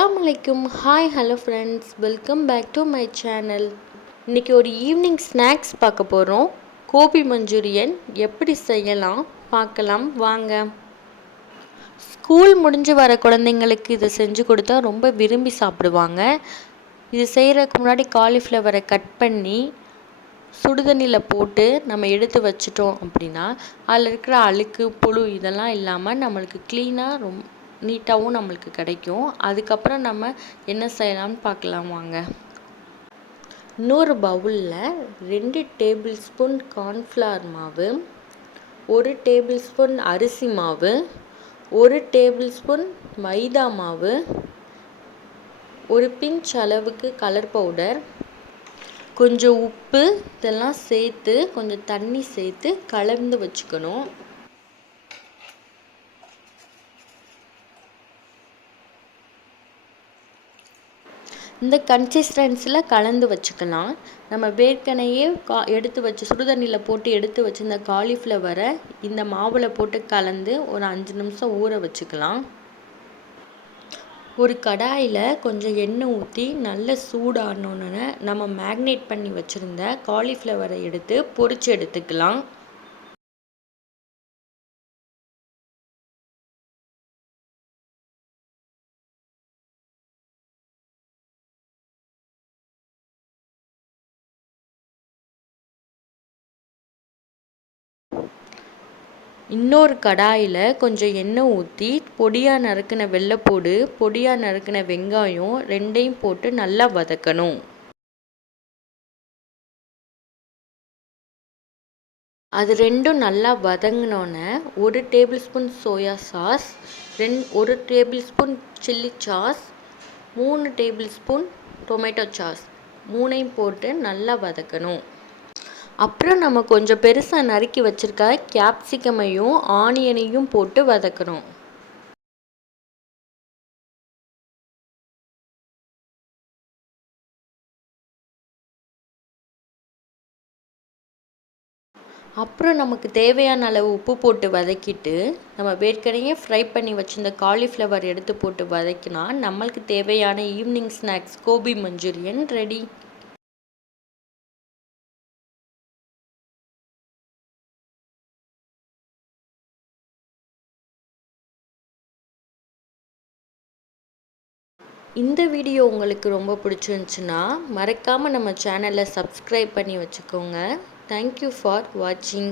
அஸ்ஸலாமுஅலைக்கும். Hi hello friends, welcome back to my channel. இன்றைக்கி ஒரு evening snacks பார்க்க போகிறோம். கோபி மஞ்சூரியன் எப்படி செய்யலாம் பார்க்கலாம் வாங்க. ஸ்கூல் முடிஞ்சு வர குழந்தைங்களுக்கு இதை செஞ்சு கொடுத்தா ரொம்ப விரும்பி சாப்பிடுவாங்க. இது செய்கிறதுக்கு முன்னாடி காலிஃப்ளவரை கட் பண்ணி சுடுதண்ணியில் போட்டு நம்ம எடுத்து வச்சிட்டோம் அப்படின்னா அதில் இருக்கிற அழுக்கு புழு இதெல்லாம் இல்லாமல் நம்மளுக்கு க்ளீனாக நீட்டாகவும் நம்மளுக்கு கிடைக்கும். அதுக்கப்புறம் நம்ம என்ன செய்யலாம்னு பார்க்கலாம் வாங்க. இன்னொரு பவுலில் 2 டேபிள் ஸ்பூன் கார்ன்ஃப்ளவர் மாவு, 1 டேபிள் ஸ்பூன் அரிசி மாவு, 1 டேபிள் ஸ்பூன் மைதா மாவு, ஒரு பிஞ்ச் அளவுக்கு கலர் பவுடர், கொஞ்சம் உப்பு இதெல்லாம் சேர்த்து கொஞ்சம் தண்ணி சேர்த்து கலந்து வச்சுக்கணும். இந்த கன்சிஸ்டன்சியில் கலந்து வச்சுக்கலாம். நம்ம ஏற்கனவே எடுத்து வச்சு சுடுதண்ணியில் போட்டு எடுத்து வச்சு இந்த காலிஃப்ளவரை இந்த மாவில் போட்டு கலந்து ஒரு 5 நிமிஷம் ஊற வச்சுக்கலாம். ஒரு கடாயில் கொஞ்சம் எண்ணெய் ஊற்றி நல்ல சூடானோன்னு நம்ம மேக்னேட் பண்ணி வச்சுருந்த காலிஃப்ளவரை எடுத்து பொரிச்சு எடுத்துக்கலாம். இன்னொரு கடாயில் கொஞ்சம் எண்ணெய் ஊற்றி பொடியாக நறுக்கின வெள்ளைப்பூடு, பொடியாக நறுக்கின வெங்காயம் 2ஐயும் போட்டு நல்லா வதக்கணும். அது 2ம் நல்லா வதங்கினோன்னே 1 tablespoon soya sauce, 1 tablespoon chilli sauce, 3 tablespoon tomato sauce 3ஐயும் போட்டு நல்லா வதக்கணும். அப்புறம் நம்ம கொஞ்சம் பெருசாக நறுக்கி வச்சுருக்க கேப்சிகமையும் ஆனியனையும் போட்டு வதக்கணும். அப்புறம் நமக்கு தேவையான அளவு உப்பு போட்டு வதக்கிட்டு நம்ம ஏற்கனவே ஃப்ரை பண்ணி வச்சுருந்த காலிஃப்ளவர் எடுத்து போட்டு வதக்கினா நம்மளுக்கு தேவையான evening snacks gobi manchurian ready. இந்த வீடியோ உங்களுக்கு ரொம்ப பிடிச்சிருந்துச்சுன்னா மறக்காமல் நம்ம சேனலை சப்ஸ்கிரைப் பண்ணி வச்சுக்கோங்க. தேங்க்யூ ஃபார் வாட்சிங்.